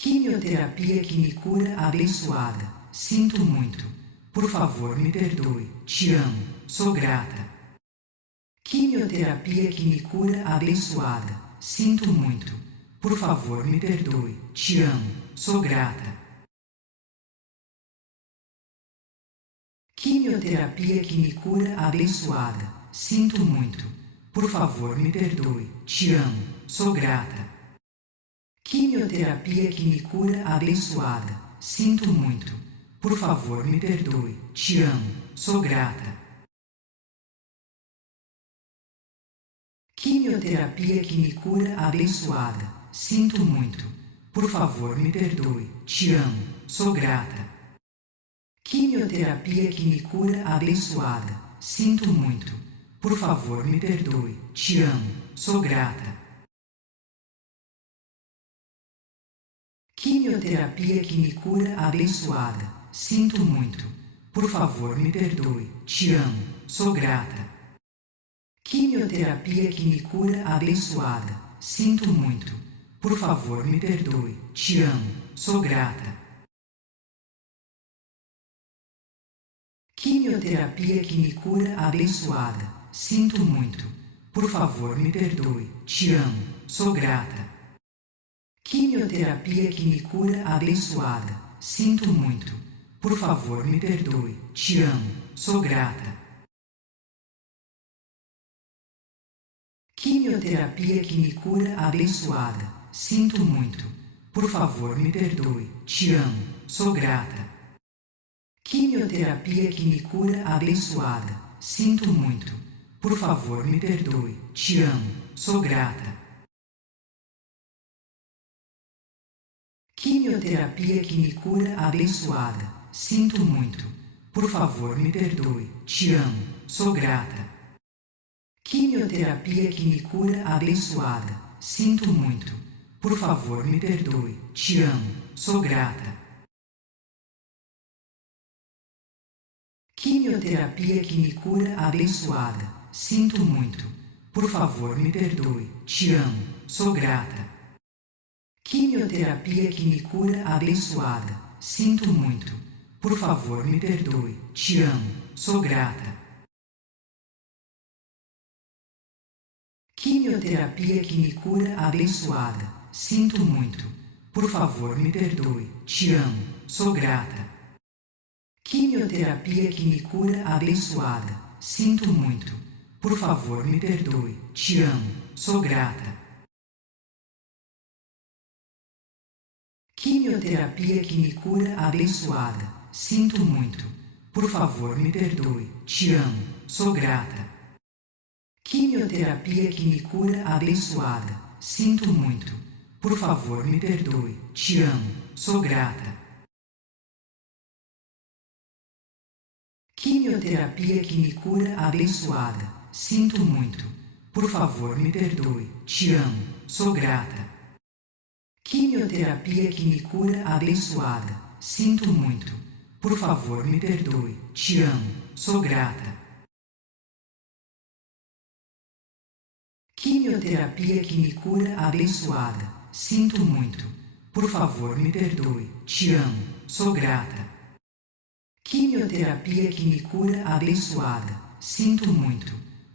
Quimioterapia que me cura abençoada. Sinto muito. Por favor, me perdoe. Te amo. Sou grata. Quimioterapia que me cura abençoada. Sinto muito. Por favor, me perdoe. Te amo. Sou grata. Quimioterapia que me cura abençoada. Sinto muito. Por favor, me perdoe. Te amo. Sou grata. Quimioterapia que me cura abençoada. Sinto muito. Por favor, me perdoe. Te amo. Sou grata. Quimioterapia que me cura abençoada. Sinto muito. Por favor, me perdoe. Te amo. Sou grata. Quimioterapia que me cura abençoada. Sinto muito. Por favor, me perdoe. Te amo. Sou grata. Quimioterapia que me cura abençoada. Sinto muito. Por favor, me perdoe. Te amo. Sou grata. Quimioterapia que me cura abençoada. Sinto muito. Por favor, me perdoe. Te amo. Sou grata. Quimioterapia que me cura abençoada. Sinto muito. Por favor, me perdoe. Te amo. Sou grata. Quimioterapia que me cura abençoada. Sinto muito. Por favor, me perdoe. Te amo. Sou grata. Quimioterapia que me cura abençoada. Sinto muito. Por favor, me perdoe. Te amo. Sou grata. Quimioterapia que me cura abençoada. Sinto muito. Por favor, me perdoe. Te amo. Sou grata. Quimioterapia que me cura abençoada. Sinto muito. Por favor, me perdoe. Te amo. Sou grata. Quimioterapia que me cura abençoada. Sinto muito. Por favor, me perdoe. Te amo. Sou grata. Quimioterapia que me cura abençoada. Sinto muito. Por favor, me perdoe. Te amo. Sou grata. Quimioterapia que me cura abençoada. Sinto muito. Por favor, me perdoe. Te amo. Sou grata. Quimioterapia que me cura abençoada. Sinto muito. Por favor, me perdoe. Te amo. Sou grata. Quimioterapia que me cura abençoada. Sinto muito. Por favor, me perdoe. Te amo. Sou grata. Quimioterapia que me cura abençoada. Sinto muito. Por favor, me perdoe. Te amo. Sou grata. Quimioterapia que me cura abençoada. Sinto muito. Por favor, me perdoe. Te amo. Sou grata. Quimioterapia que me cura abençoada. Sinto muito. Por favor, me perdoe. Te amo. Sou grata. Quimioterapia que me cura abençoada. Sinto muito. Por favor, me perdoe. Te amo. Sou grata. Quimioterapia que me cura abençoada. Sinto muito. Por favor, me perdoe. Te amo. Sou grata. Quimioterapia que me cura abençoada. Sinto muito.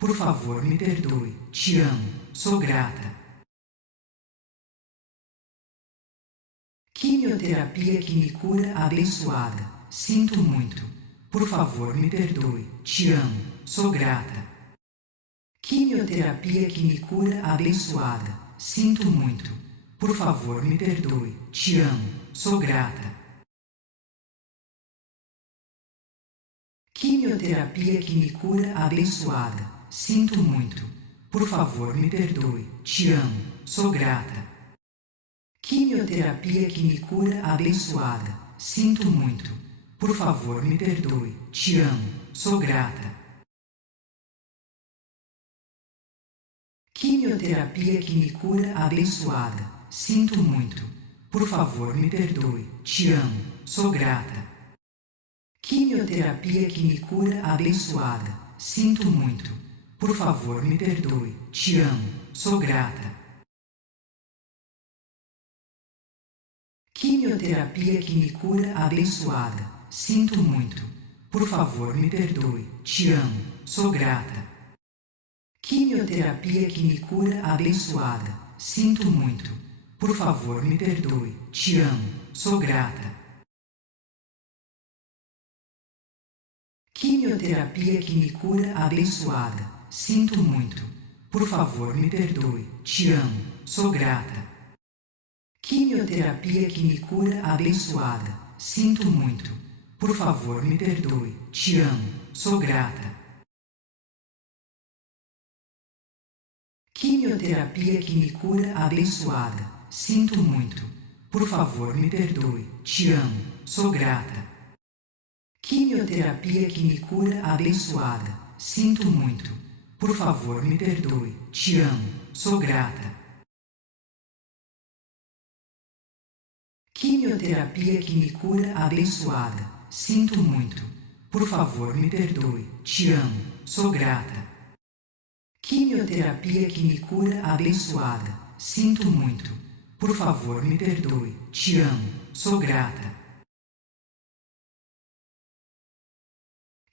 Por favor, me perdoe. Te amo. Sou grata. Quimioterapia que me cura abençoada. Sinto muito. Por favor, me perdoe. Te amo. Sou grata. Quimioterapia que me cura abençoada. Sinto muito. Por favor, me perdoe. Te amo. Sou grata. Quimioterapia que me cura abençoada. Sinto muito. Por favor, me perdoe. Te amo. Sou grata. Quimioterapia que me cura abençoada. Sinto muito. Por favor, me perdoe. Te amo. Sou grata. Quimioterapia que me cura abençoada. Sinto muito. Por favor, me perdoe. Te amo. Sou grata. Quimioterapia que me cura abençoada. Sinto muito. Por favor, me perdoe. Te amo. Sou grata. Quimioterapia que me cura abençoada. Sinto muito. Por favor, me perdoe. Te amo. Sou grata. Quimioterapia que me cura abençoada. Sinto muito. Por favor, me perdoe. Te amo. Sou grata. Quimioterapia que me cura abençoada. Sinto muito. Por favor, me perdoe. Te amo. Sou grata. Quimioterapia que me cura abençoada. Sinto muito. Por favor, me perdoe. Te amo. Sou grata. Quimioterapia que me cura abençoada. Sinto muito. Por favor, me perdoe. Te amo. Sou grata. Quimioterapia que me cura abençoada. Sinto muito. Por favor, me perdoe. Te amo. Sou grata. Quimioterapia que me cura abençoada. Sinto muito. Por favor, me perdoe. Te amo. Sou grata. Quimioterapia que me cura abençoada. Sinto muito. Por favor, me perdoe. Te amo. Sou grata.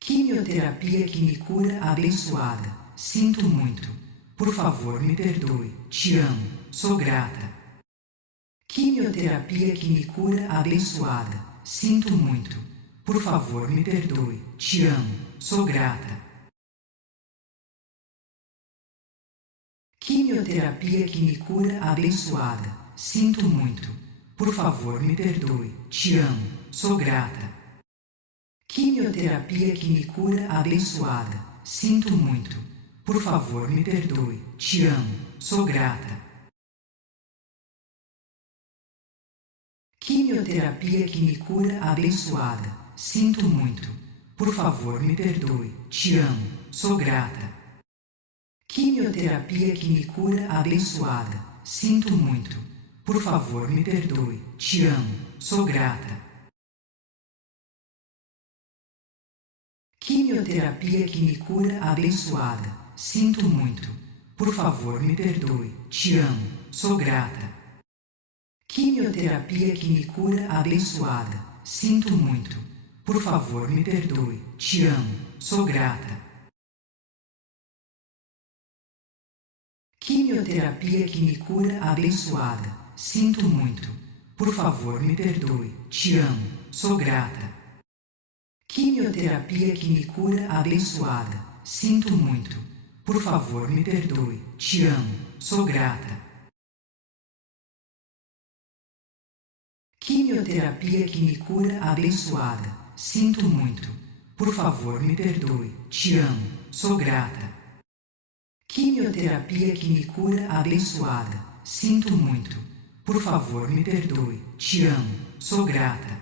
Quimioterapia que me cura abençoada. Sinto muito. Por favor, me perdoe. Te amo. Sou grata. Quimioterapia que me cura abençoada. Sinto muito. Por favor, me perdoe. Te amo. Sou grata. Quimioterapia que me cura abençoada. Sinto muito. Por favor, me perdoe. Te amo. Sou grata. Quimioterapia que me cura abençoada. Sinto muito. Por favor, me perdoe. Te amo. Sou grata. Quimioterapia que me cura abençoada. Sinto muito. Por favor, me perdoe. Te amo. Sou grata. Quimioterapia que me cura abençoada. Sinto muito. Por favor, me perdoe. Te amo. Sou grata. Quimioterapia que me cura abençoada. Sinto muito. Por favor, me perdoe. Te amo. Sou grata. Quimioterapia que me cura abençoada. Sinto muito. Por favor, me perdoe. Te amo. Sou grata. Quimioterapia que me cura abençoada. Sinto muito. Por favor, me perdoe. Te amo. Sou grata. Quimioterapia que me cura abençoada. Sinto muito. Por favor, me perdoe. Te amo. Sou grata. Quimioterapia que me cura abençoada. Sinto muito. Por favor, me perdoe. Te amo. Sou grata. Quimioterapia que me cura abençoada. Sinto muito. Por favor, me perdoe. Te amo. Sou grata.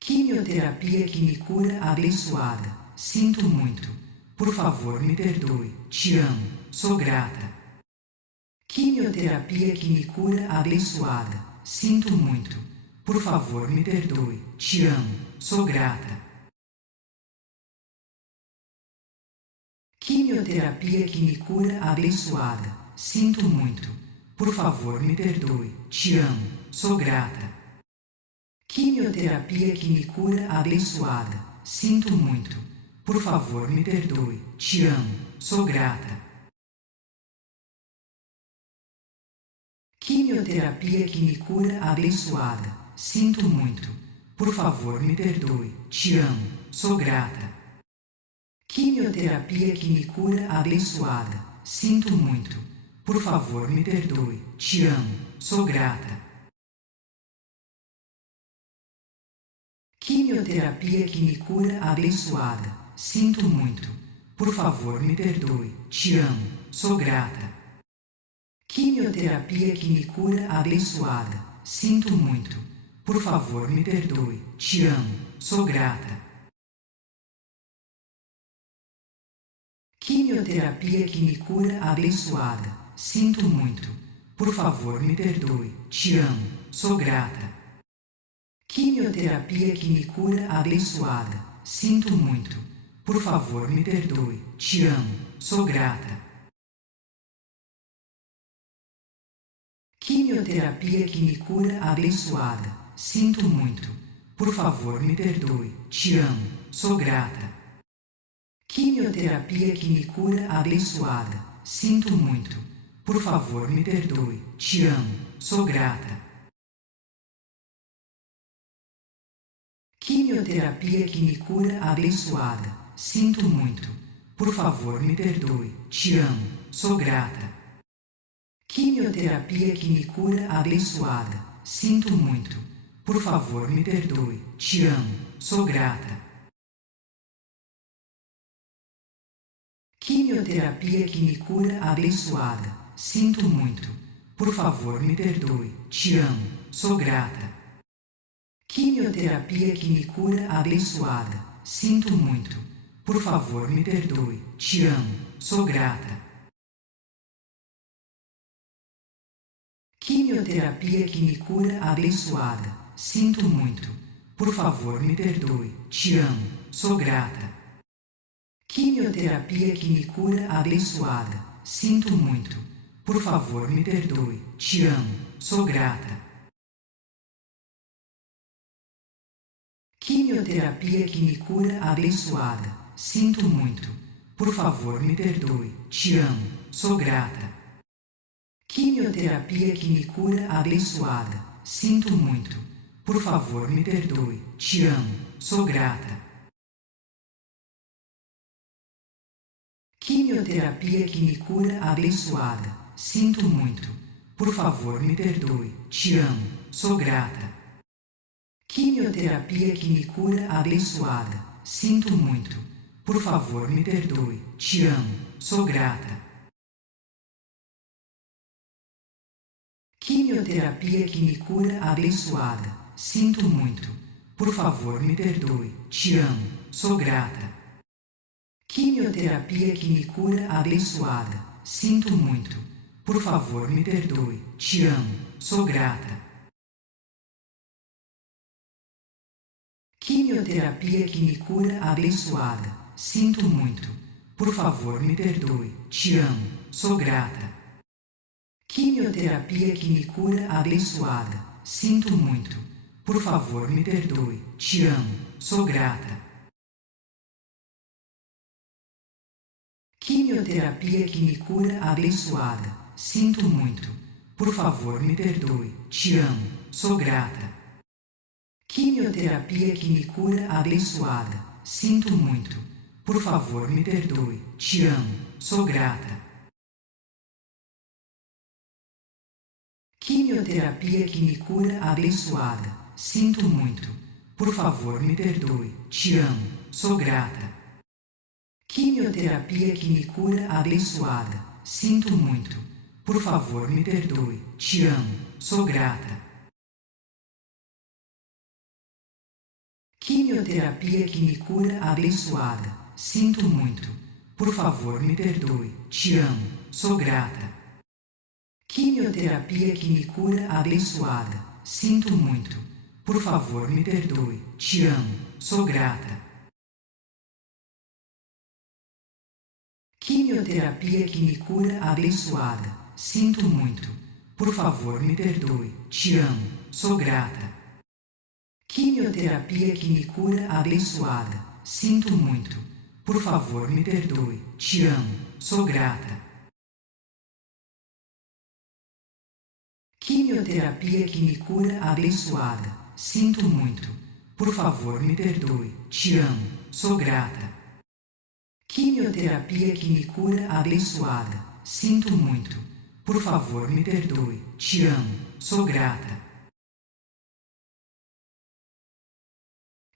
Quimioterapia que me cura abençoada. Sinto muito. Por favor, me perdoe. Te amo. Sou grata. Quimioterapia que me cura abençoada. Sinto muito. Por favor, me perdoe. Te amo. Sou grata. Quimioterapia que me cura abençoada. Sinto muito. Por favor, me perdoe. Te amo. Sou grata. Quimioterapia que me cura abençoada. Sinto muito. Por favor, me perdoe. Te amo. Sou grata. Quimioterapia que me cura abençoada. Sinto muito. Por favor, me perdoe. Te amo. Sou grata. Quimioterapia que me cura abençoada. Sinto muito. Por favor, me perdoe. Te amo. Sou grata. Quimioterapia que me cura abençoada. Sinto muito. Por favor, me perdoe. Te amo. Sou grata. Quimioterapia que me cura abençoada. Sinto muito. Por favor, me perdoe. Te amo. Sou grata. Quimioterapia que me cura abençoada. Sinto muito. Por favor, me perdoe. Te amo. Sou grata. Quimioterapia que me cura abençoada. Sinto muito. Por favor, me perdoe. Te amo. Sou grata. Quimioterapia que me cura abençoada. Sinto muito. Por favor, me perdoe. Te amo. Sou grata. Quimioterapia que me cura abençoada. Sinto muito. Por favor, me perdoe. Te amo. Sou grata. Quimioterapia que me cura abençoada. Sinto muito. Por favor, me perdoe. Te amo. Sou grata. Quimioterapia que me cura abençoada. Sinto muito. Por favor, me perdoe. Te amo. Sou grata. Quimioterapia que me cura abençoada. Sinto muito. Por favor, me perdoe. Te amo. Sou grata. Quimioterapia que me cura abençoada. Sinto muito. Por favor, me perdoe. Te amo. Sou grata. Quimioterapia que me cura abençoada. Sinto muito. Por favor, me perdoe. Te amo. Sou grata. Quimioterapia que me cura abençoada. Sinto muito. Por favor, me perdoe. Te amo. Sou grata. Quimioterapia que me cura abençoada. Sinto muito. Por favor, me perdoe. Te amo. Sou grata. Quimioterapia que me cura abençoada. Sinto muito. Por favor, me perdoe. Te amo. Sou grata. Quimioterapia que me cura abençoada. Sinto muito. Por favor, me perdoe. Te amo. Sou grata. Quimioterapia que me cura abençoada. Sinto muito. Por favor, me perdoe. Te amo. Sou grata. Quimioterapia que me cura abençoada. Sinto muito. Por favor, me perdoe. Te amo. Sou grata. Quimioterapia que me cura abençoada. Sinto muito. Por favor, me perdoe. Te amo. Sou grata. Quimioterapia que me cura abençoada. Sinto muito. Por favor, me perdoe. Te amo. Sou grata. Quimioterapia que me cura abençoada. Sinto muito. Por favor, me perdoe. Te amo. Sou grata. Quimioterapia que me cura abençoada. Sinto muito. Por favor, me perdoe. Te amo. Sou grata. Quimioterapia que me cura abençoada. Sinto muito. Por favor, me perdoe. Te amo. Sou grata. Quimioterapia que me cura abençoada. Sinto muito. Por favor, me perdoe. Te amo. Sou grata. Quimioterapia que me cura abençoada. Sinto muito. Por favor, me perdoe. Te amo. Sou grata. Quimioterapia que me cura abençoada. Sinto muito. Por favor, me perdoe. Te amo. Sou grata. Quimioterapia que me cura abençoada. Sinto muito. Por favor, me perdoe. Te amo. Sou grata. Quimioterapia que me cura abençoada. Sinto muito. Por favor, me perdoe. Te amo. Sou grata. Quimioterapia que me cura abençoada. Sinto muito. Por favor, me perdoe. Te amo. Sou grata. Quimioterapia que me cura abençoada. Sinto muito. Por favor, me perdoe. Te amo. Sou grata. Quimioterapia que me cura abençoada. Sinto muito. Por favor, me perdoe. Te amo. Sou grata.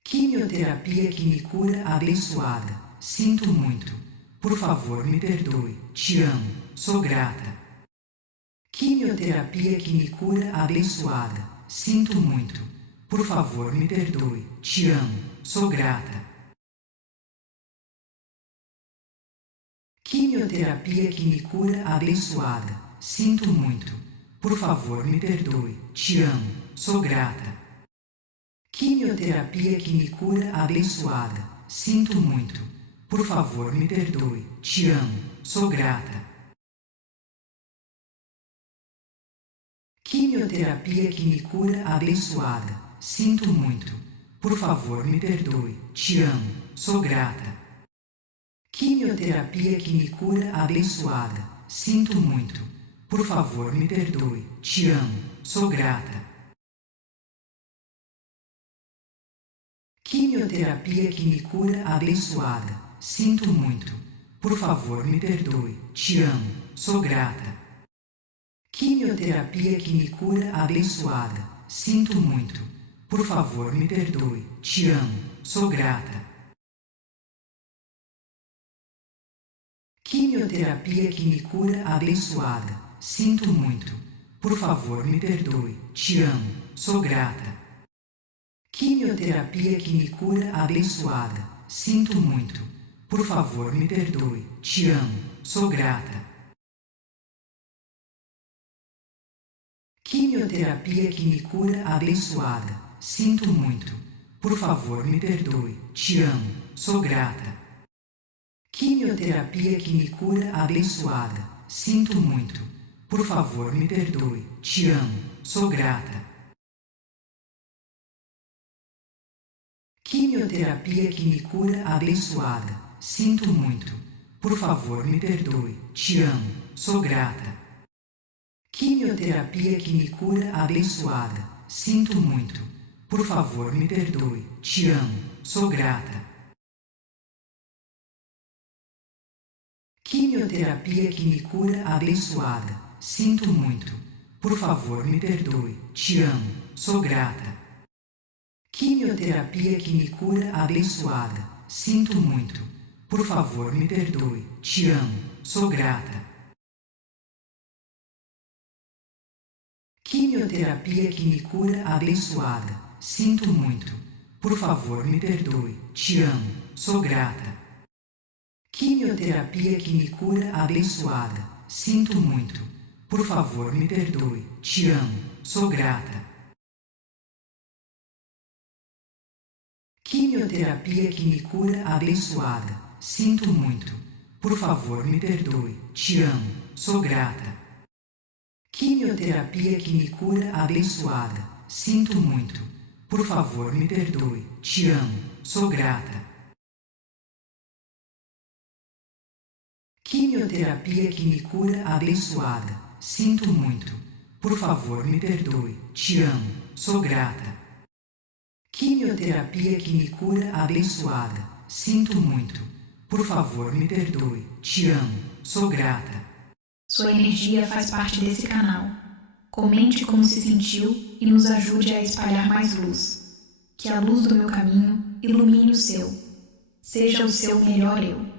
Quimioterapia que me cura abençoada. Sinto muito. Por favor, me perdoe. Te amo. Sou grata. Quimioterapia que me cura abençoada. Sinto muito. Por favor, me perdoe. Te amo. Sou grata. Quimioterapia que me cura abençoada. Sinto muito. Por favor, me perdoe. Te amo. Sou grata. Quimioterapia que me cura abençoada. Sinto muito. Por favor, me perdoe. Te amo. Sou grata. Quimioterapia que me cura abençoada. Sinto muito. Por favor, me perdoe. Te amo. Sou grata. Quimioterapia que me cura abençoada. Sinto muito. Por favor, me perdoe. Te amo. Sou grata. Quimioterapia que me cura abençoada. Sinto muito. Por favor, me perdoe. Te amo. Sou grata. Quimioterapia que me cura abençoada. Sinto muito. Por favor, me perdoe. Te amo. Sou grata. Quimioterapia que me cura abençoada. Sinto muito. Por favor, me perdoe. Te amo. Sou grata. Quimioterapia que me cura abençoada. Sinto muito. Por favor, me perdoe. Te amo. Sou grata. Quimioterapia que me cura abençoada. Sinto muito. Por favor, me perdoe. Te amo. Sou grata. Quimioterapia que me cura abençoada. Sinto muito. Por favor, me perdoe. Te amo. Sou grata. Quimioterapia que me cura abençoada. Sinto muito. Por favor, me perdoe. Te amo. Sou grata. Quimioterapia que me cura abençoada. Sinto muito. Por favor, me perdoe. Te amo. Sou grata. Quimioterapia que me cura abençoada. Sinto muito. Por favor, me perdoe. Te amo. Sou grata. Quimioterapia que me cura abençoada. Sinto muito. Por favor, me perdoe. Te amo. Sou grata. Quimioterapia que me cura abençoada. Sinto muito. Por favor, me perdoe. Te amo. Sou grata. Quimioterapia que me cura abençoada. Sinto muito. Por favor, me perdoe. Te amo. Sou grata. Quimioterapia que me cura abençoada. Sinto muito. Por favor, me perdoe. Te amo. Sou grata. Quimioterapia que me cura abençoada. Sinto muito. Por favor, me perdoe. Te amo. Sou grata. Quimioterapia que me cura abençoada. Sinto muito. Por favor, me perdoe. Te amo. Sou grata. Quimioterapia que me cura abençoada. Sinto muito. Por favor, me perdoe. Te amo. Sou grata. Sua energia faz parte desse canal. Comente como se sentiu e nos ajude a espalhar mais luz. Que a luz do meu caminho ilumine o seu. Seja o seu melhor eu.